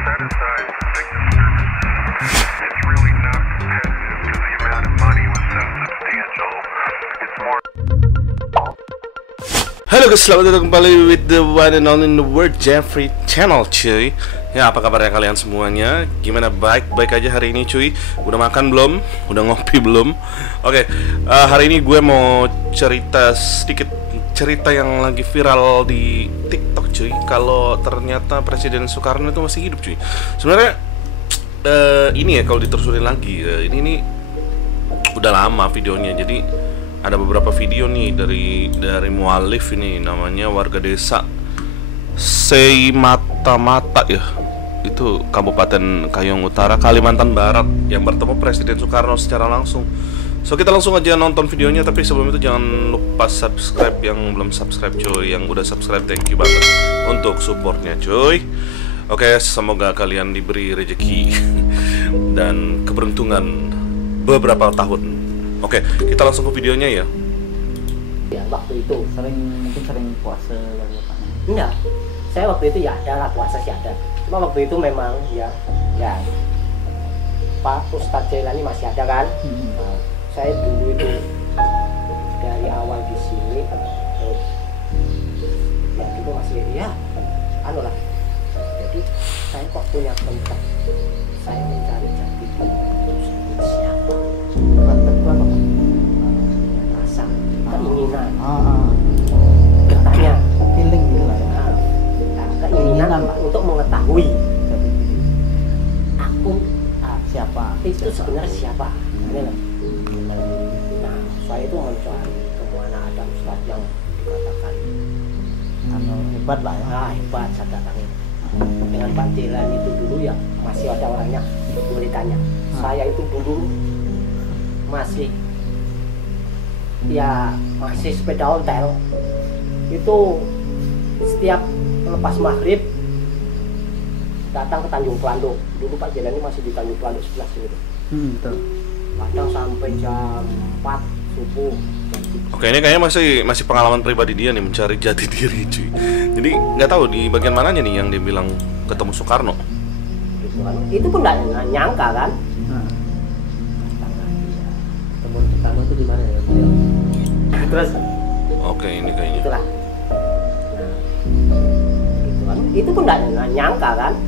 set aside Signal services. It's really not competitive because the amount of money was so substantial. It's more. Halo guys, selamat datang kembali with the one and only in the world, Jeffrey Channel cuy. Ya, apa kabarnya kalian semuanya? Gimana, baik-baik aja hari ini cuy? Udah makan belum? Udah ngopi belum? Oke, hari ini gue mau cerita sedikit cerita yang lagi viral di TikTok cuy. Kalau ternyata Presiden Soekarno itu masih hidup cuy. Sebenarnya ini ya kalau diterusin lagi ini udah lama videonya. Jadi ada beberapa video nih dari mualif ini, namanya warga desa Seimata-Mata ya. Itu Kabupaten Kayong Utara, Kalimantan Barat, yang bertemu Presiden Soekarno secara langsung. So kita langsung aja nonton videonya, tapi sebelum itu jangan lupa subscribe yang belum subscribe cuy. Yang udah subscribe thank you banget untuk supportnya cuy. Oke, semoga kalian diberi rezeki dan keberuntungan beberapa tahun. Oke, kita langsung ke videonya ya. Ya, waktu itu mungkin sering puasa dan apa? enggak. Saya waktu itu ya ada lah, puasa sih ada. Cuma waktu itu memang ya Pak Ustadz Jailani masih ada kan. Nah, saya dulu itu dari awal di sini terus ya dulu masih ya anu lah. Jadi saya kok punya kontak, saya mencari jati diri siapa. Rasa keinginan bertanya, Feeling gitu lah ya. keinginan untuk mengetahui aku Siapa? itu sebenarnya siapa. Nah, saya itu mencari kemana ada ustadz yang dikatakan Hebat lah ya. hebat, saya datangi. Dengan Pak Jelan itu dulu ya masih ada orangnya, boleh tanya. Saya itu dulu masih sepeda ontel itu setiap lepas maghrib datang ke Tanjung Pelanduk. Dulu Pak Jelan ini masih di Tanjung Pelanduk sebelah sini. Betul. Kadang sampai jam 4 subuh. Oke, ini kayaknya masih pengalaman pribadi dia nih, mencari jati diri cuy. Jadi nggak tahu di bagian mananya nih yang dia bilang ketemu Soekarno. Gitu kan. Itu pun nggak nyangka kan. Temuan pertama itu di mana ya? Terus Oke, ini kayaknya. itulah. Nah, gitu kan. Itu pun nggak nyangka kan.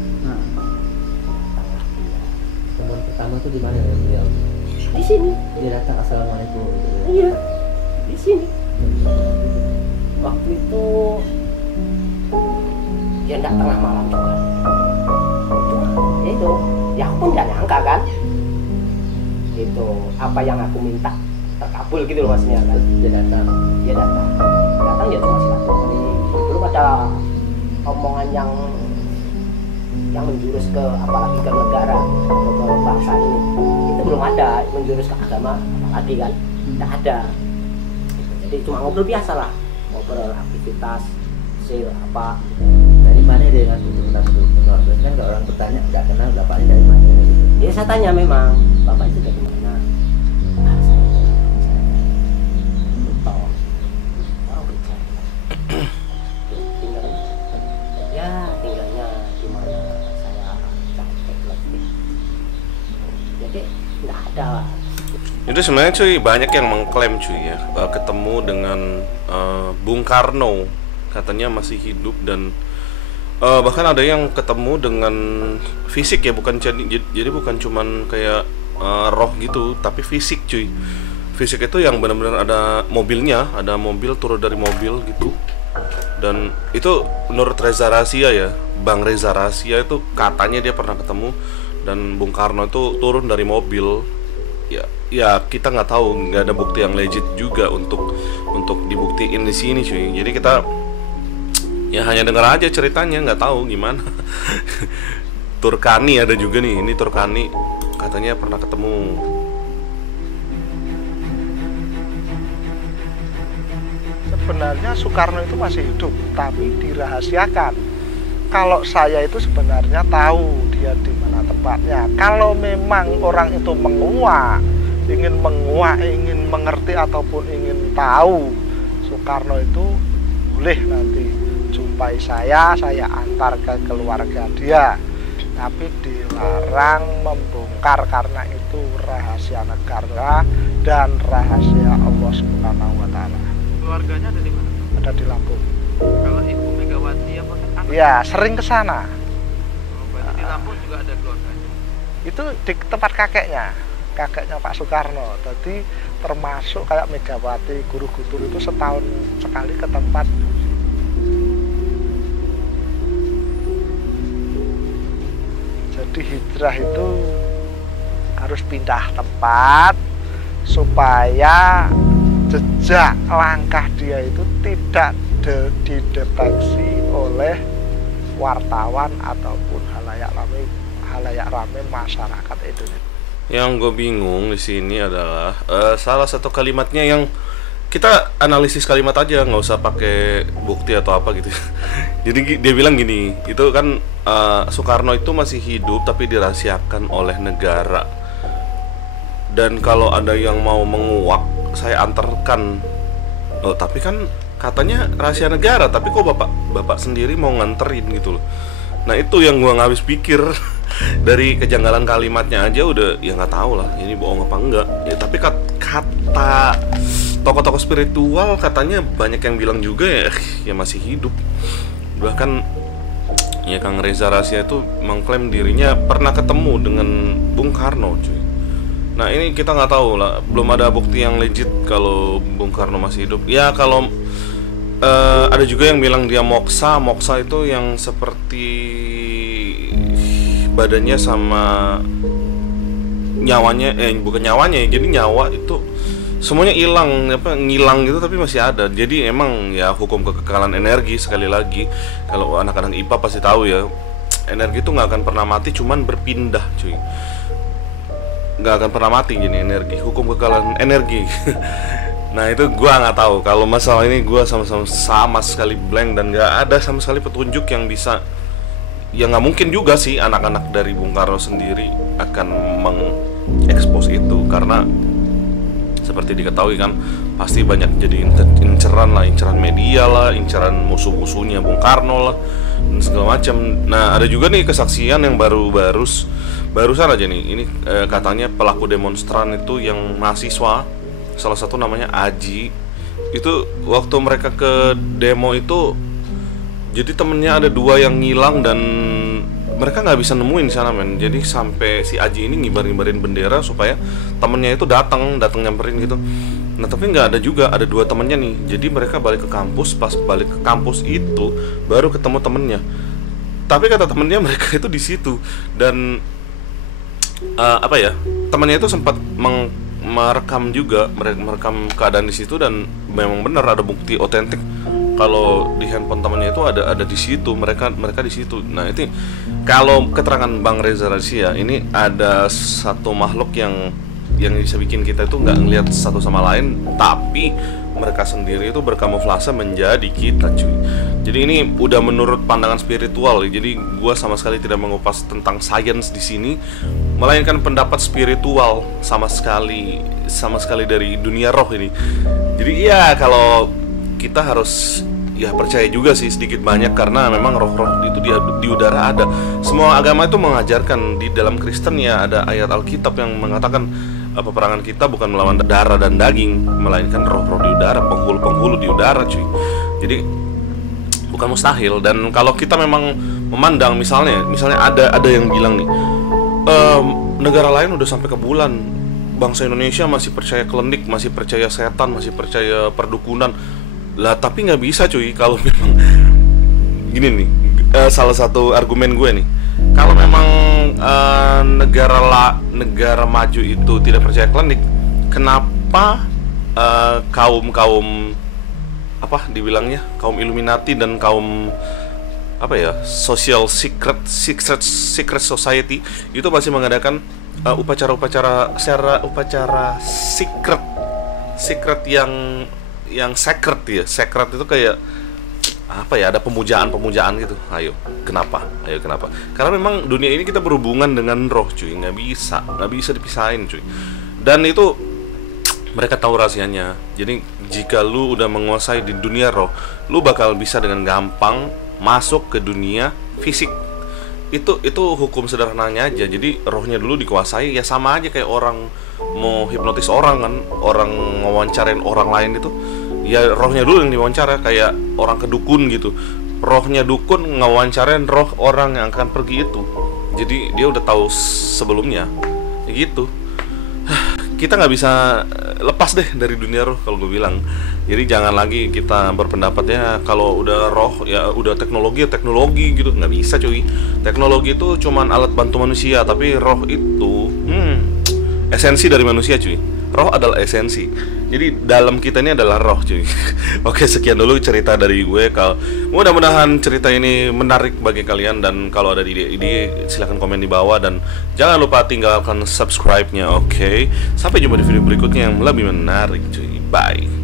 Temuan pertama itu di mana ya beliau? Di sini. Dia datang assalamualaikum. Iya. Di sini. Waktu itu dia nggak tengah malam juga. Itu, ya aku pun nggak nyangka kan. Itu apa yang aku minta terkabul gitu loh maksudnya kan. Dia datang ya cuma silaturahmi. Belum ada omongan yang menjurus ke apalagi ke negara atau ke bangsa ini. Itu belum ada menjurus ke agama apalagi kan. Tidak ada. Jadi cuma ngobrol biasa lah, ngobrol aktivitas apa. Dari mana dia ngasih tentang itu? Kan kalau orang bertanya nggak kenal bapaknya dari mana gitu. Ya saya tanya memang bapak itu dari mana. Tinggalnya di mana, saya capek letih. Jadi nggak ada lah. Itu sebenarnya cuy banyak yang mengklaim cuy ya, ketemu dengan Bung Karno, katanya masih hidup, dan bahkan ada yang ketemu dengan fisik ya, bukan jadi bukan cuman kayak roh gitu, tapi fisik cuy. Fisik itu yang benar-benar ada mobilnya, ada mobil turun dari mobil gitu. Dan itu menurut Reza Rahsia ya, Bang Reza Rahsia itu katanya dia pernah ketemu dan Bung Karno itu turun dari mobil. Ya kita nggak tahu, nggak ada bukti yang legit juga untuk dibuktiin di sini cuy. Jadi kita ya hanya dengar aja ceritanya, nggak tahu gimana. Turkani ada juga nih, ini Turkani katanya pernah ketemu. Sebenarnya Soekarno itu masih hidup, tapi dirahasiakan. Kalau saya itu sebenarnya tahu dia di mana tempatnya. Kalau memang orang itu ingin mengerti ataupun ingin tahu Soekarno itu, boleh nanti jumpai saya antar ke keluarga dia. tapi dilarang membongkar karena itu rahasia negara dan rahasia Allah Subhanahu wa taala. Keluarganya ada di mana? Ada di Lampung. Kalau Ibu Megawati apa kan anak? Ya, sering ke sana. Oh, berarti di Lampung juga ada keluarganya. Itu di tempat kakeknya Pak Soekarno. Jadi termasuk kayak Megawati, Guru Gutur itu setahun sekali ke tempat. Jadi hijrah itu harus pindah tempat supaya jejak langkah dia itu tidak dideteksi oleh wartawan ataupun halayak rame masyarakat Indonesia. Yang gue bingung di sini adalah salah satu kalimatnya yang kita analisis kalimat aja, nggak usah pakai bukti atau apa gitu. Jadi dia bilang gini, itu kan Soekarno itu masih hidup tapi dirahasiakan oleh negara. Dan kalau ada yang mau menguak, saya antarkan. Oh, tapi kan katanya rahasia negara, tapi kok bapak sendiri mau nganterin gitu loh. Nah itu yang gua nggak habis pikir. Dari kejanggalan kalimatnya aja udah ya nggak tahu lah ini bohong apa enggak ya. Tapi kata tokoh-tokoh spiritual katanya banyak yang bilang juga ya masih hidup. Bahkan ya Kang Reza Rahsia itu mengklaim dirinya pernah ketemu dengan Bung Karno cuy. Nah ini kita nggak tahu lah, belum ada bukti yang legit kalau Bung Karno masih hidup. Ya kalau ada juga yang bilang dia moksa itu yang seperti badannya sama nyawanya, bukan nyawanya ya, jadi nyawa itu semuanya hilang, ngilang gitu tapi masih ada. Jadi emang ya hukum kekekalan energi. Sekali lagi kalau anak-anak IPA pasti tahu ya, energi itu nggak akan pernah mati, cuman berpindah cuy, nggak akan pernah mati gini energi, hukum kekekalan energi. Nah itu gua nggak tahu, kalau masalah ini gua sama sekali blank dan nggak ada sama sekali petunjuk yang bisa. Ya nggak mungkin juga sih anak-anak dari Bung Karno sendiri akan mengekspos itu, karena seperti diketahui kan pasti banyak jadi inceran media lah, inceran musuh-musuhnya Bung Karno lah dan segala macam. Nah ada juga nih kesaksian yang barusan aja nih, ini katanya pelaku demonstran itu yang mahasiswa, salah satu namanya Aji, itu waktu mereka ke demo itu jadi temennya ada 2 yang ngilang dan mereka nggak bisa nemuin di sana men. Jadi sampai si Aji ini ngibarin bendera supaya temennya itu datang nyamperin gitu. Nah tapi nggak ada juga, ada 2 temennya nih. Jadi mereka balik ke kampus, pas balik ke kampus itu baru ketemu temennya. Tapi kata temennya mereka itu di situ dan temennya itu sempat merekam juga, merekam keadaan di situ dan memang benar ada bukti otentik kalau di handphone temannya itu ada di situ, mereka di situ. Nah itu kalau keterangan Bang Reza Rahsia ini ada satu makhluk yang bisa bikin kita itu nggak ngelihat satu sama lain, tapi mereka sendiri itu berkamuflase menjadi kita cuy. Jadi ini udah menurut pandangan spiritual. Jadi gua sama sekali tidak mengupas tentang sains di sini, melainkan pendapat spiritual sama sekali dari dunia roh ini. Jadi ya kalau kita harus ya percaya juga sih sedikit banyak, karena memang roh-roh itu di udara ada. Semua agama itu mengajarkan, di dalam Kristen ya ada ayat Alkitab yang mengatakan peperangan kita bukan melawan darah dan daging, melainkan roh-roh di udara, penghulu-penghulu di udara cuy. Jadi bukan mustahil. Dan kalau kita memang memandang misalnya ada yang bilang nih negara lain udah sampai ke bulan, bangsa Indonesia masih percaya klinik, masih percaya setan, masih percaya perdukunan lah. Tapi nggak bisa cuy, kalau memang gini nih, salah satu argumen gue nih, kalau memang negara maju itu tidak percaya klinik, kenapa kaum apa dibilangnya, kaum Illuminati dan kaum social secret society itu masih mengadakan upacara secret yang sacred ya. Sacred itu kayak ada pemujaan gitu. Ayo kenapa? Karena memang dunia ini kita berhubungan dengan roh cuy, nggak bisa dipisahin cuy. Dan itu mereka tahu rahasianya. Jadi jika lu udah menguasai di dunia roh, lu bakal bisa dengan gampang masuk ke dunia fisik. itu hukum sederhananya aja. Jadi rohnya dulu dikuasai, ya sama aja kayak orang mau hipnotis orang kan, orang ngewawancarain orang lain itu, ya rohnya dulu yang diwawancara, kayak orang ke dukun gitu. Rohnya dukun ngewawancarain roh orang yang akan pergi itu. Jadi dia udah tahu sebelumnya, ya gitu. Kita nggak bisa lepas deh dari dunia roh kalau gue bilang. Jadi jangan lagi kita berpendapat ya kalau udah roh ya udah teknologi ya teknologi gitu. Nggak bisa cuy. Teknologi itu cuman alat bantu manusia, tapi roh itu esensi dari manusia cuy. Roh adalah esensi. Jadi dalam kita ini adalah roh cuy. Oke, sekian dulu cerita dari gue. Mudah-mudahan cerita ini menarik bagi kalian, dan kalau ada ide-ide silahkan komen di bawah, dan jangan lupa tinggalkan subscribe-nya. Oke, sampai jumpa di video berikutnya yang lebih menarik cuy. Bye.